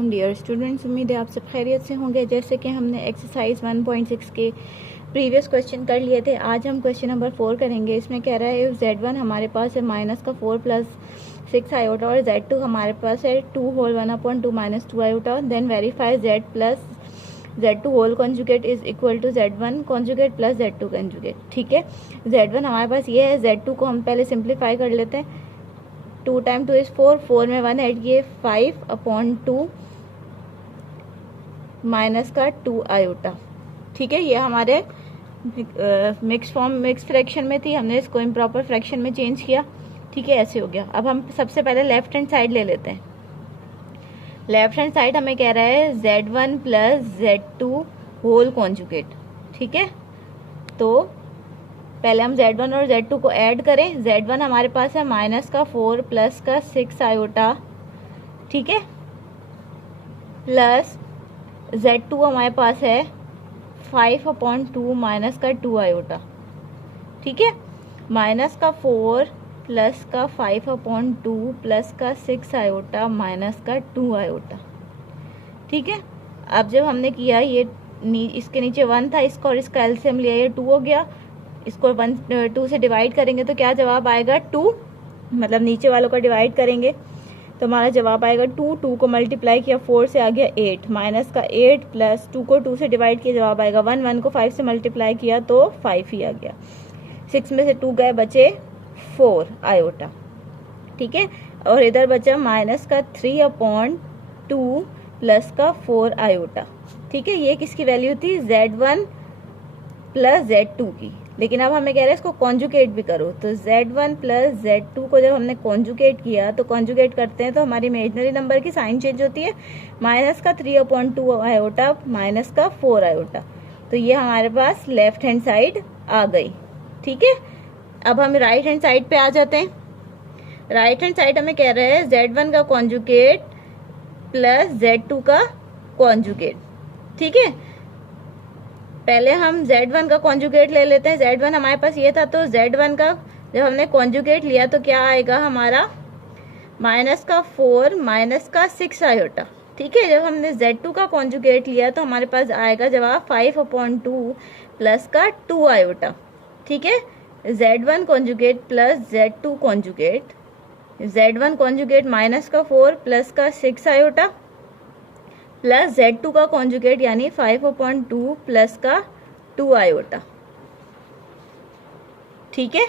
Dear students, उम्मीद है आप सब खैरियत से होंगे। जैसे कि हमने एक्सरसाइज 1.6 के प्रीवियस क्वेश्चन कर लिए थे, आज हम क्वेश्चन नंबर 4 करेंगे। इसमें कह रहा है Z1 हमारे पास है -4 + 6 आयोटा और Z2 हमारे पास है 2 whole 1/2 - 2 iota. Then verify Z + Z2 whole conjugate is equal to Z1 conjugate plus Z2 conjugate. ठीक है, Z1 हमारे पास ये है, Z2 को हम पहले सिंप्लीफाई कर लेते हैं। 2 × 2 = 4, 4 में 1 ऐड किए, 5/2 माइनस का 2 आयोटा। ठीक है, ये हमारे मिक्स फ्रैक्शन में थी, हमने इसको इम्प्रॉपर फ्रैक्शन में चेंज किया। ठीक है, ऐसे हो गया। अब हम सबसे पहले लेफ्ट हैंड साइड ले लेते हैं। लेफ्ट हैंड साइड हमें कह रहा है Z1 + Z2 होल कॉन्जुगेट। ठीक है, तो पहले हम Z1 और Z2 को ऐड करें। Z1 हमारे पास है -4 + 6 आयोटा। ठीक है, प्लस Z2 हमारे पास है 5/2 - 2 आयोटा। ठीक है, -4 + 5/2 + 6 आयोटा -2 आयोटा। ठीक है, अब जब हमने किया ये इसके नीचे 1 था, इसको और इसका एलसीएम लिया, ये 2 हो गया। इसको 2 से डिवाइड करेंगे तो क्या जवाब आएगा 2, मतलब नीचे वालों का डिवाइड करेंगे तो हमारा जवाब आएगा 2। 2 को मल्टीप्लाई किया 4 से आ गया 8, -8 प्लस 2 को 2 से डिवाइड किया, जवाब आएगा 1। 1 को 5 से मल्टीप्लाई किया तो 5 ही आ गया। 6 में से 2 गए, बचे 4 आयोटा। ठीक है, और इधर बचा -3/2 प्लस का 4 आयोटा। ठीक है, ये किसकी वैल्यू थी? Z1 + Z2 की। लेकिन अब हमें कह रहा है इसको कॉन्जुगेट भी करो, तो Z1 + Z2 को जब हमने कॉन्जुगेट किया, तो कॉन्जुगेट करते हैं तो हमारी इमेजनरी नंबर की साइन चेंज होती है, -3/2 आयोटा -4 आयोटा। तो ये हमारे पास लेफ्ट हैंड साइड आ गई। ठीक है, अब हम राइट हैंड साइड पे आ जाते हैं। राइट हैंड साइड हमें कह रहे हैं Z1 का कॉन्जुगेट प्लस Z2 का कॉन्जुगेट। ठीक है, पहले हम Z1 का कॉन्जुगेट ले लेते हैं। Z1 हमारे पास ये था, तो Z1 का जब हमने कॉन्जुगेट लिया तो क्या आएगा हमारा -4 - 6 आयोटा। ठीक है, जब हमने Z2 का कॉन्जुगेट लिया तो हमारे पास आएगा जवाब 5/2 प्लस का 2 आयोटा। ठीक है, Z1 conjugate plus Z2 conjugate, Z1 conjugate -4 plus का 6 आयोटा प्लस Z2 का कॉन्जुगेट यानी 5/2 प्लस का 2 आयोटा। ठीक है,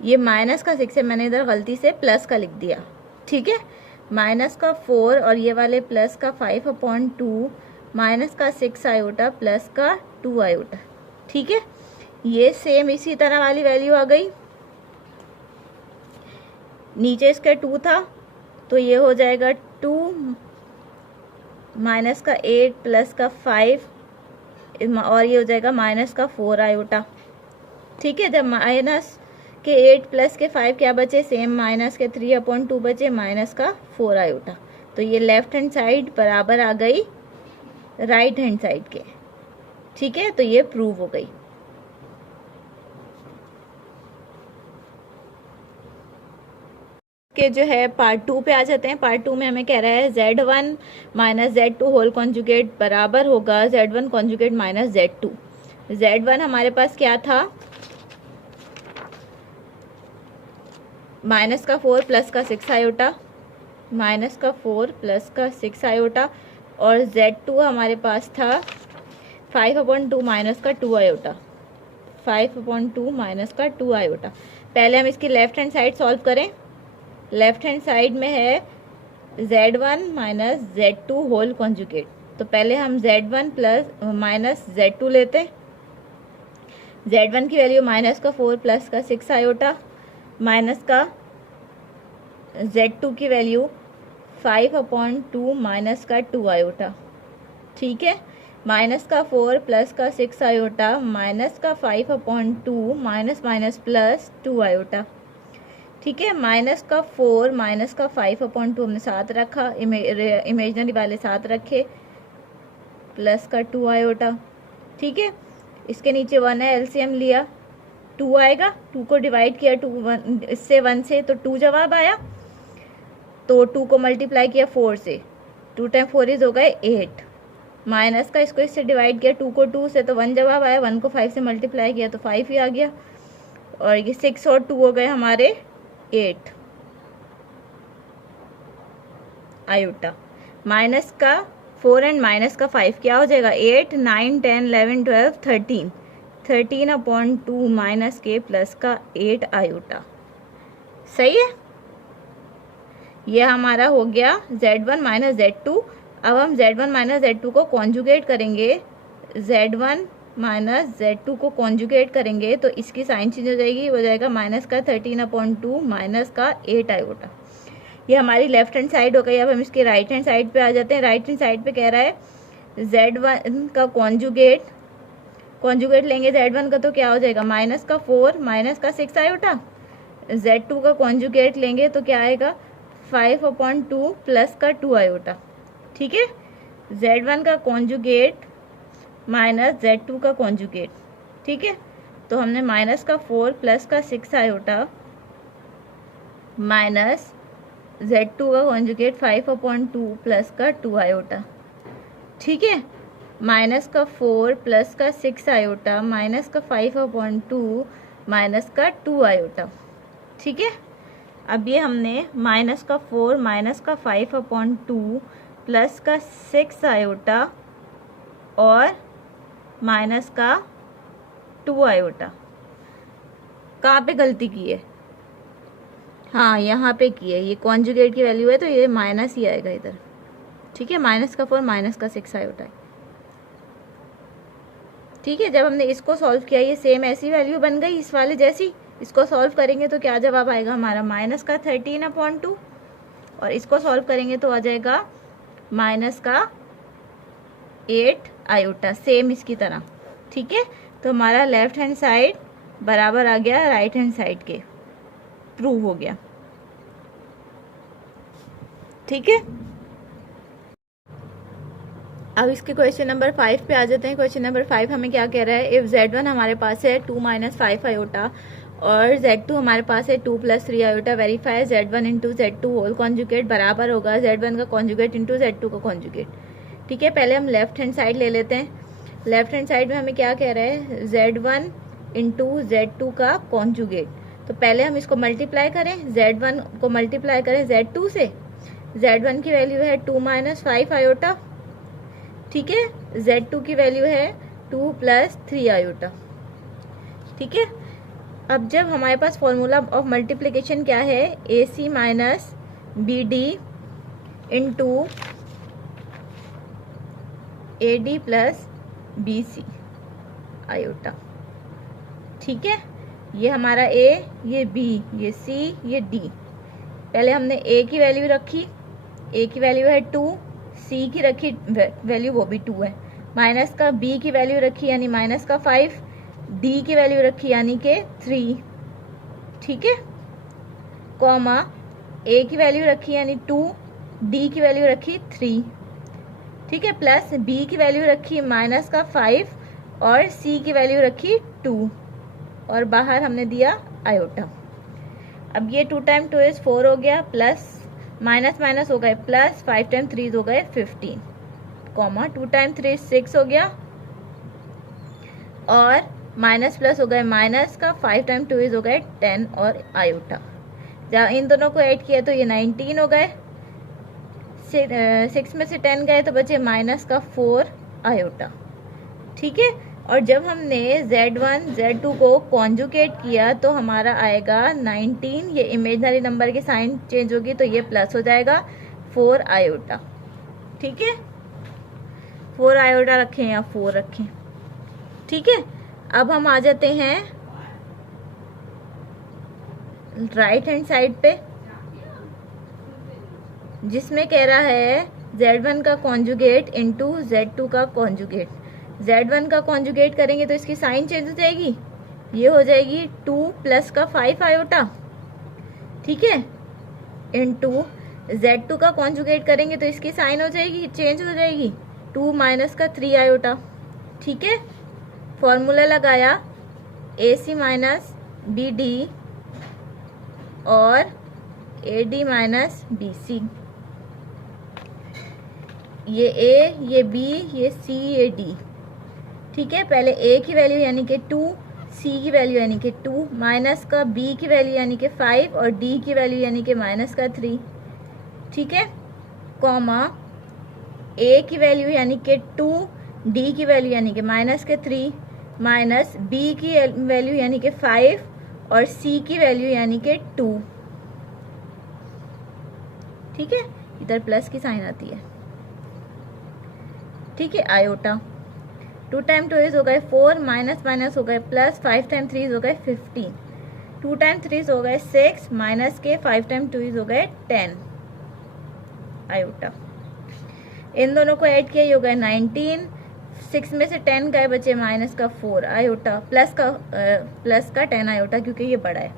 ये -6 है, मैंने इधर गलती से प्लस का लिख दिया। ठीक है, -4 और ये वाले प्लस का 5/2 -6 आयोटा प्लस का 2 आयोटा। ठीक है, ये सेम इसी तरह वाली वैल्यू आ गई। नीचे इसका 2 था तो ये हो जाएगा 2 -8 प्लस का 5 और ये हो जाएगा -4 आयोटा। ठीक है, जब माइनस के 8 प्लस के 5 क्या बचे? सेम -3/2 बचे -4 आयोटा। तो ये लेफ्ट हैंड साइड बराबर आ गई राइट हैंड साइड के। ठीक है, तो ये प्रूव हो गई। के जो है पार्ट 2 पे आ जाते हैं। पार्ट 2 में हमें कह रहा है Z1 - Z2 होल कॉन्जुगेट बराबर होगा Z1 कॉन्जुगेट -Z2। Z1 हमारे पास क्या था? -4 प्लस का 6 आयोटा, -4 प्लस का 6 आयोटा, और Z2 हमारे पास था 5/2 माइनस का 2 आयोटा, 5/2 माइनस का 2 आयोटा। पहले हम इसकी लेफ्ट हैंड साइड सॉल्व करें। लेफ्ट हैंड साइड में है Z1 - Z2 होल कॉन्जुगेट, तो पहले हम Z1 प्लस -Z2 लेते हैं। Z1 की वैल्यू -4 प्लस का 6 आयोटा माइनस का Z2 की वैल्यू 5/2 माइनस का 2 आयोटा। ठीक है, -4 प्लस का 6 आयोटा माइनस का 5/2 माइनस प्लस 2 आयोटा। ठीक है, -4 माइनस का 5/2 हमने साथ रखा, इमेजनरी वाले साथ रखे, प्लस का 2 आयोटा। ठीक है, इसके नीचे 1 है, एलसीएम लिया, 2 आएगा, 2 को डिवाइड किया 2 इससे 1 से तो 2 जवाब आया, तो 2 को मल्टीप्लाई किया 4 से, 2 टाइम 4 इज हो गए 8, माइनस का इसको इससे डिवाइड किया 2 को 2 से तो 1 जवाब आया, 1 को 5 से मल्टीप्लाई किया तो 5 ही आ गया, और ये 6 और 2 हो गए हमारे 8 आयोटा। माइनस का 4 एंड माइनस का 5 क्या हो जाएगा, 8 9 10 11 12 13, 13/2 माइनस के प्लस का 8 आयोटा। सही है, ये हमारा हो गया Z1 माइनस Z2। अब हम Z1 माइनस Z2 को कॉन्जुगेट करेंगे, Z1 माइनस Z2 को कॉन्जुगेट करेंगे तो इसकी साइन चेंज हो जाएगी, हो जाएगा माइनस का 13/2 माइनस का 8 आयोटा। ये हमारी लेफ्ट हैंड साइड हो गई। अब हम इसके राइट हैंड साइड पे आ जाते हैं। राइट हैंड साइड पे कह रहा है Z1 का कॉन्जुगेट लेंगे Z1 का तो क्या हो जाएगा, माइनस का 4 माइनस का 6 आयोटा। Z2 का कॉन्जुगेट लेंगे तो क्या आएगा, 5/2 प्लस का 2 आयोटा। ठीक है, Z1 का कॉन्जुगेट माइनस Z2 का कॉन्जुगेट। ठीक है, तो हमने माइनस का 4 प्लस का 6 आयोटा माइनस Z2 का कॉन्जुगेट 5/2 प्लस का 2 आयोटा। ठीक है, माइनस का 4 प्लस का 6 आयोटा माइनस का 5/2 माइनस का 2 आयोटा। ठीक है, अब ये हमने माइनस का 4 माइनस का 5/2 प्लस का 6 आयोटा और माइनस का 2 आयोटा कहाँ पे गलती की है, हाँ यहाँ पे की है, ये कॉन्जुगेट की वैल्यू है तो ये माइनस ही आएगा इधर। ठीक है, माइनस का 4 माइनस का 6 आयोटा है। ठीक है, जब हमने इसको सॉल्व किया ये सेम ऐसी वैल्यू बन गई इस वाले जैसी। इसको सॉल्व करेंगे तो क्या जवाब आएगा हमारा, माइनस का 13/2, और इसको सॉल्व करेंगे तो आ जाएगा माइनस का 8 आयोटा, सेम इसकी तरह। ठीक है, तो हमारा लेफ्ट हैंड साइड बराबर आ गया राइट हैंड साइड के, प्रूव हो गया। ठीक है, अब इसके क्वेश्चन नंबर 5 पे आ जाते हैं। क्वेश्चन नंबर 5 हमें क्या कह रहा है, इफ Z1 हमारे पास है 2 माइनस 5 आयोटा और Z2 हमारे पास है 2 plus 3 iota, verify Z1 into Z2 whole conjugate बराबर होगा Z1 का कॉन्जुगेट इंटू Z2 का कॉन्जुगेट। ठीक है, पहले हम लेफ्ट हैंड साइड ले लेते हैं। लेफ्ट हैंड साइड में हमें क्या कह रहा है, Z1 इंटू Z2 का कॉन्जुगेट। तो पहले हम इसको मल्टीप्लाई करें, Z1 को मल्टीप्लाई करें Z2 से। Z1 की वैल्यू है 2 माइनस 5 आयोटा। ठीक है, Z2 की वैल्यू है 2 प्लस 3 आयोटा। ठीक है, अब जब हमारे पास फॉर्मूला ऑफ मल्टीप्लिकेशन क्या है, AC minus BD into AD plus BC iota. ठीक है, ये हमारा A, ये B, ये C, ये D। पहले हमने A की वैल्यू रखी, A की वैल्यू है 2, C की रखी वैल्यू वो भी 2 है, माइनस का B की वैल्यू रखी यानी माइनस का 5, D की वैल्यू रखी यानी के 3। ठीक है, कॉमा A की वैल्यू रखी यानी 2, D की वैल्यू रखी 3। ठीक है, प्लस B की वैल्यू रखी माइनस का 5 और C की वैल्यू रखी 2 और बाहर हमने दिया आयोटा। अब ये 2 टाइम 2 इज 4 हो गया, प्लस माइनस माइनस हो गए प्लस, 5 टाइम 3 हो गए 15, कॉमा 2 टाइम 3 6 हो गया और माइनस प्लस हो गए माइनस का, 5 टाइम 2 हो गए 10 और आयोटा। जब इन दोनों को ऐड किया तो ये 19 हो गए, 6 में से 10 गए तो बचे माइनस का 4 आयोटा। ठीक है, और जब हमने Z1 Z2 को कॉन्जुगेट किया तो हमारा आएगा 19, ये इमेजिनरी नंबर की साइन चेंज होगी तो ये प्लस हो जाएगा 4 आयोटा। ठीक है, 4 आयोटा रखें या 4 रखें। ठीक है, अब हम आ जाते हैं राइट हैंड साइड पे, जिसमें कह रहा है Z1 का कॉन्जुगेट इंटू Z2 का कॉन्जुगेट। Z1 का कॉन्जुगेट करेंगे तो इसकी साइन चेंज हो जाएगी, ये हो जाएगी 2 प्लस का 5 आयोटा। ठीक है, इंटू Z2 का कॉन्जुगेट करेंगे तो इसकी साइन हो जाएगी, चेंज हो जाएगी 2 माइनस का 3 आयोटा। ठीक है, फॉर्मूला लगाया AC माइनस BD और AD माइनस BC। ये A, ये B, ये C, ये D। ठीक है, पहले A की वैल्यू यानी कि 2, C की वैल्यू यानी कि 2, माइनस का B की वैल्यू यानी कि 5 और D की वैल्यू यानी कि माइनस का 3। ठीक है, कॉमा A की वैल्यू यानी कि 2, D की वैल्यू यानी कि माइनस के 3, माइनस B की वैल्यू यानी कि 5 और C की वैल्यू यानी कि 2। ठीक है, इधर प्लस की साइन आती है। ठीक है, आयोटा 2 टाइम 2 हो गए 4, माइनस माइनस हो गए प्लस, 5 टाइम 3 हो गए 15, 2 टाइम 3 हो गए 6, माइनस के 5 टाइम 2 हो गए 10 आयोटा। इन दोनों को ऐड किया, ये हो गए 19, 6 में से 10 गए, बचे माइनस का 4 आयोटा, प्लस का 10 आयोटा, क्योंकि ये बड़ा है।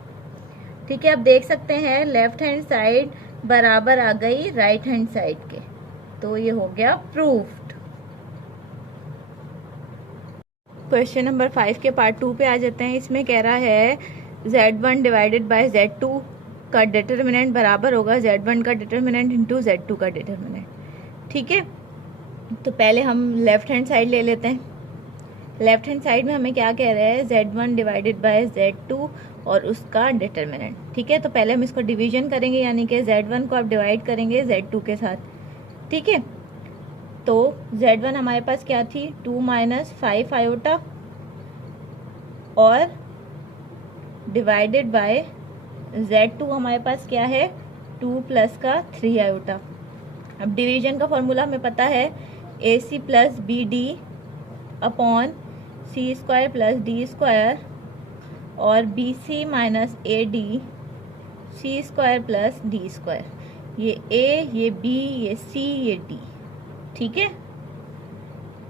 ठीक है, अब देख सकते हैं लेफ्ट हैंड साइड बराबर आ गई राइट हैंड साइड के, तो ये हो गया प्रूफ्ड। क्वेश्चन नंबर 5 के पार्ट 2 पे आ जाते हैं। इसमें कह रहा है Z1 डिवाइडेड बाय Z2 का डिटर्मिनेंट बराबर होगा Z1 का डिटर्मिनेंट इंटू Z2 का डिटर्मिनेंट। ठीक है, तो पहले हम लेफ्ट हैंड साइड ले लेते हैं। लेफ्ट हैंड साइड में हमें क्या कह रहा है, Z1 डिवाइडेड बाय Z2 और उसका डिटर्मिनेंट। ठीक है, तो पहले हम इसको डिवीजन करेंगे, यानी कि Z1 को आप डिवाइड करेंगे Z2 के साथ। ठीक है, तो Z1 हमारे पास क्या थी, 2 माइनस 5 आयोटा और डिवाइडेड बाय Z2 हमारे पास क्या है, 2 प्लस का 3 आयोटा। अब डिवीजन का फॉर्मूला हमें पता है, AC plus BD upon C square plus D square और BC minus AD C square plus D square. ये A, ये B, ये C, ये D। ठीक है,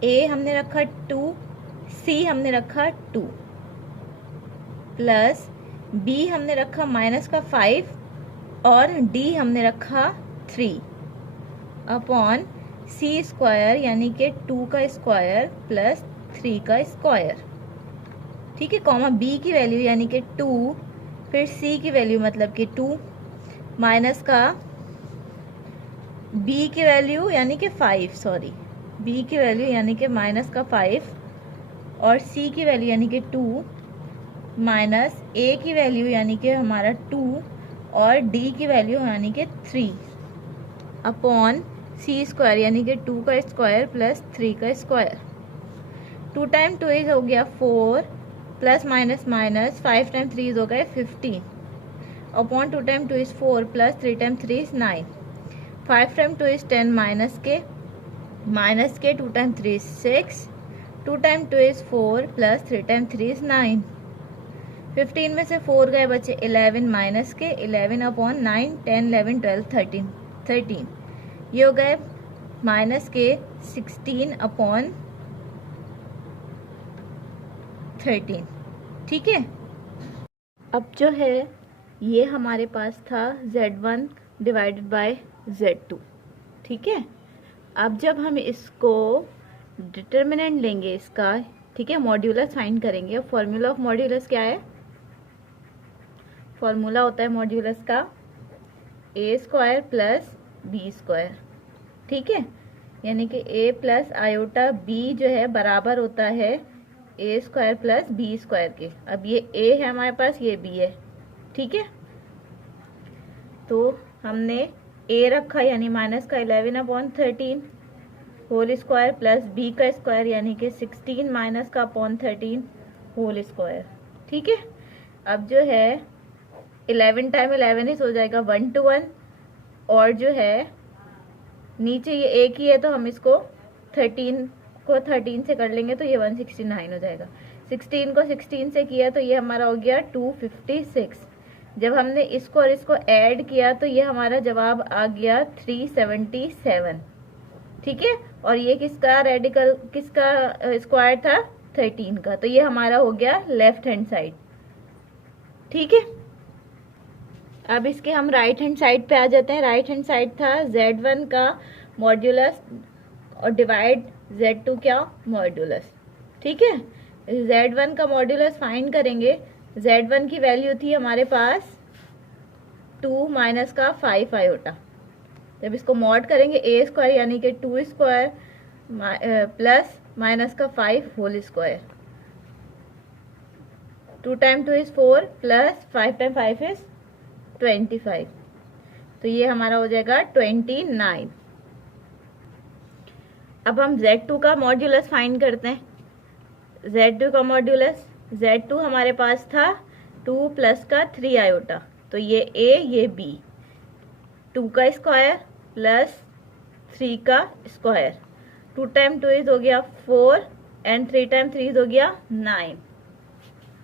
A हमने रखा 2, C हमने रखा 2 प्लस B हमने रखा माइनस का 5 और D हमने रखा 3 अपॉन C स्क्वायर यानी कि 2 का स्क्वायर प्लस 3 का स्क्वायर। ठीक है, कॉमा B की वैल्यू यानी कि 2, फिर C की वैल्यू मतलब कि 2, माइनस का B की वैल्यू यानी कि 5, सॉरी B की वैल्यू यानी कि माइनस का 5 और C की वैल्यू यानी कि 2, माइनस A की वैल्यू यानी कि हमारा 2 और D की वैल्यू यानी कि 3 अपॉन C स्क्वायर यानी कि 2 का स्क्वायर प्लस 3 का स्क्वायर। 2 टाइम 2 हो गया 4 प्लस माइनस माइनस, 5 टाइम 3 हो गए 15 upon 2 time 2 is 4 plus 3 time 3 is 9, 5 time 2 is 10 minus के 2 time 3 is 6, 2 time 2 is 4 plus 3 time 3 is 9, 15 में से 4 गए, बचे 11 माइनस के 11 अपॉन 9, 10 11 12 13, ये हो गए माइनस के 16 अपॉन 13। ठीक है, अब जो है ये हमारे पास था Z1 डिवाइडेड बाय Z2। ठीक है, अब जब हम इसको डिटर्मिनेंट लेंगे इसका, ठीक है, मॉड्यूलस फाइंड करेंगे। फॉर्मूला ऑफ मॉड्यूलस क्या है, फॉर्मूला होता है मॉड्यूलस का A square plus B square. ठीक है, यानी कि A प्लस आयोटा B जो है बराबर होता है A square plus B square के। अब ये A है हमारे पास, ये B है। ठीक है, तो हमने A रखा यानी माइनस का 11 upon 13 whole square plus B का स्क्वायर यानी कि 16 माइनस का अपॉन 13 होल स्क्वायर। ठीक है, अब जो है 11 टाइम 11 ही हो जाएगा 1 to 1 और जो है नीचे ये एक ही है तो हम इसको 13 को 13 से कर लेंगे तो ये 169 हो जाएगा। 16 को 16 से किया तो ये हमारा हो गया 256। जब हमने इसको और इसको ऐड किया तो ये हमारा जवाब आ गया 377। ठीक है, और ये किसका रेडिकल किसका स्क्वायर था, 13 का, तो ये हमारा हो गया लेफ्ट हैंड साइड। ठीक है, अब इसके हम राइट हैंड साइड पे आ जाते हैं। राइट हैंड साइड था Z1 का मॉड्यूलस और डिवाइड Z2 क्या मॉड्यूलस। ठीक है, Z1 का मॉड्यूलस फाइंड करेंगे Z1 की वैल्यू थी हमारे पास 2 माइनस का 5 आयोटा। जब इसको मॉड करेंगे ए स्क्वायर यानी कि 2 स्क्वायर प्लस माइनस का 5 whole square. 2 time 2 is 4 plus 5 time 5 is 25। तो ये हमारा हो जाएगा 29। अब हम Z2 का मॉड्यूलस फाइंड करते हैं। Z2 का मॉड्यूलस, Z2 हमारे पास था 2 प्लस का 3 आयोटा, तो ये A ये B, 2 का स्क्वायर प्लस 3 का स्क्वायर। 2 टाइम 2 इज हो गया 4 एंड 3 टाइम 3 इज हो गया 9।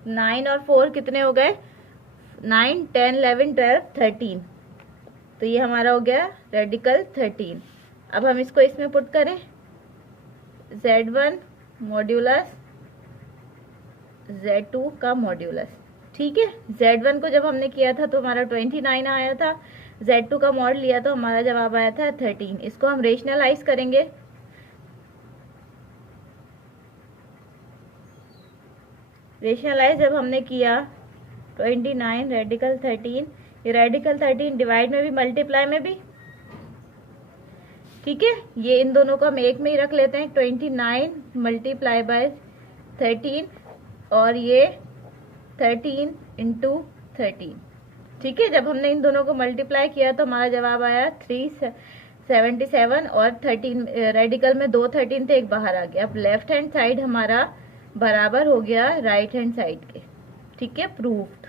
9 और 4 कितने हो गए? 9, 10, 11, 12, 13। तो ये हमारा हो गया रेडिकल 13। अब हम इसको इसमें पुट करें, Z1 मॉड्यूलस Z2 का मॉड्यूलस। ठीक है, Z1 को जब हमने किया था तो हमारा 29 आया था, Z2 का मॉड लिया तो हमारा जवाब आया था 13। इसको हम रेशनलाइज करेंगे। रेशनलाइज जब हमने किया 29 रेडिकल 13, ये रेडिकल 13 डिवाइड में भी मल्टीप्लाई में भी। ठीक है, ये इन दोनों को हम एक में ही रख लेते हैं, 29 मल्टीप्लाई बाय 13 और ये 13 इंटू 13। ठीक है, जब हमने इन दोनों को मल्टीप्लाई किया तो हमारा जवाब आया 377 और 13 रेडिकल में 2 13 थे, एक बाहर आ गया। अब लेफ्ट हैंड साइड हमारा बराबर हो गया राइट हैंड साइड के। ठीक है, प्रूव्ड।